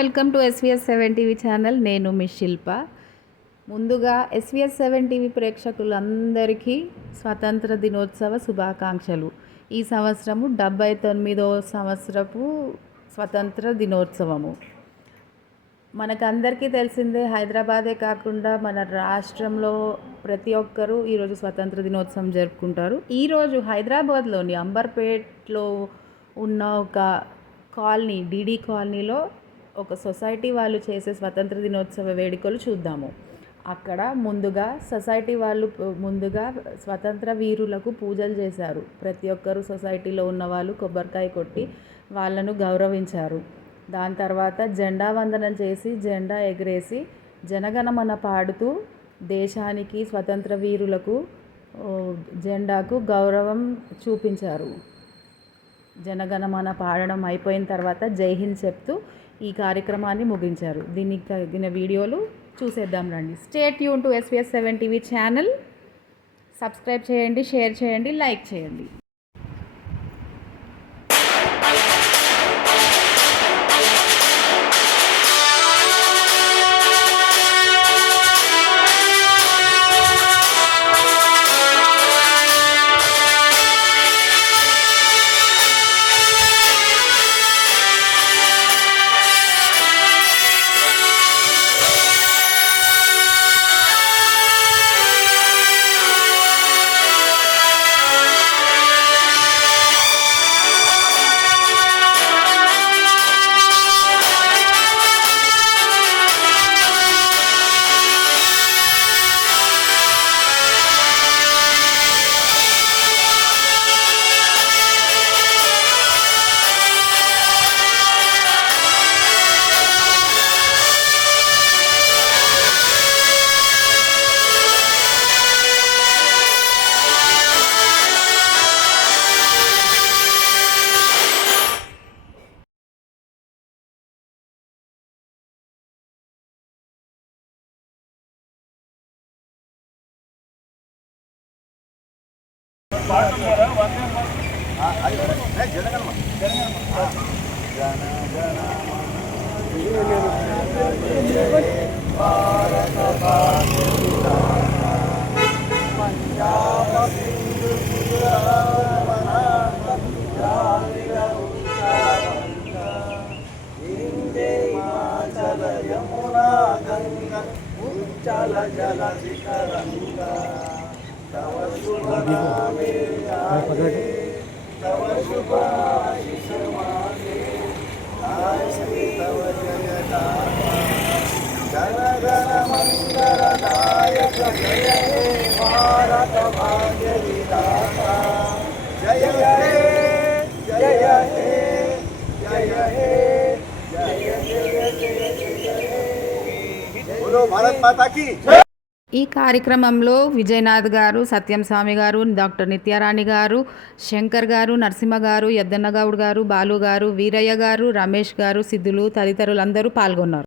Welcome to SVS7 TV channel. నేను మీ శిల్ప. ముందుగా SVS7 TV ప్రేక్షకులందరికీ స్వతంత్ర దినోత్సవ శుభాకాంక్షలు. ఈ సంవత్సరము 79వ సంవత్సరపు స్వతంత్ర దినోత్సవము. మనకందరికీ తెలిసిందే, హైదరాబాదే కాకుండా మన రాష్ట్రంలో ప్రతి ఒక్కరూ ఈరోజు స్వతంత్ర దినోత్సవం జరుపుకుంటారు. ఈరోజు హైదరాబాద్లోని అంబర్పేట్లో ఉన్న ఒక కాలనీ, డీడీ కాలనీలో ఒక సొసైటీ వాళ్ళు చేసే స్వతంత్ర దినోత్సవ వేడుకలు చూద్దాము. అక్కడ సొసైటీ వాళ్ళు ముందుగా స్వతంత్ర వీరులకు పూజలు చేశారు. ప్రతి ఒక్కరు సొసైటీలో ఉన్న వాళ్ళు కొబ్బరికాయ కొట్టి వాళ్ళను గౌరవించారు. దాని తర్వాత జెండా వందనం చేసి, జెండా ఎగరేసి, జనగణమన పాడుతూ దేశానికి, స్వతంత్ర వీరులకు, జెండాకు గౌరవం చూపించారు. జనగణమన పాడడం అయిపోయిన తర్వాత జై హింద్ చెప్తూ ఈ కార్యక్రమాన్ని ముగించారు. దీనికి తగిన వీడియోలు చూసేద్దాం రండి. Stay tune to SVS7 TV channel. Subscribe చేయండి, షేర్ చేయండి, లైక్ చేయండి. ఈ కార్యక్రమంలో విజయనాథ్ గారు, సత్యం స్వామి గారు, డాక్టర్ నిత్యారాణి గారు, శంకర్ గారు, నరసింహ గారు, యద్దన్నగౌడ్ గారు, బాలు గారు, వీరయ్య గారు, రమేష్ గారు, సిద్ధులు తదితరులందరూ పాల్గొన్నారు.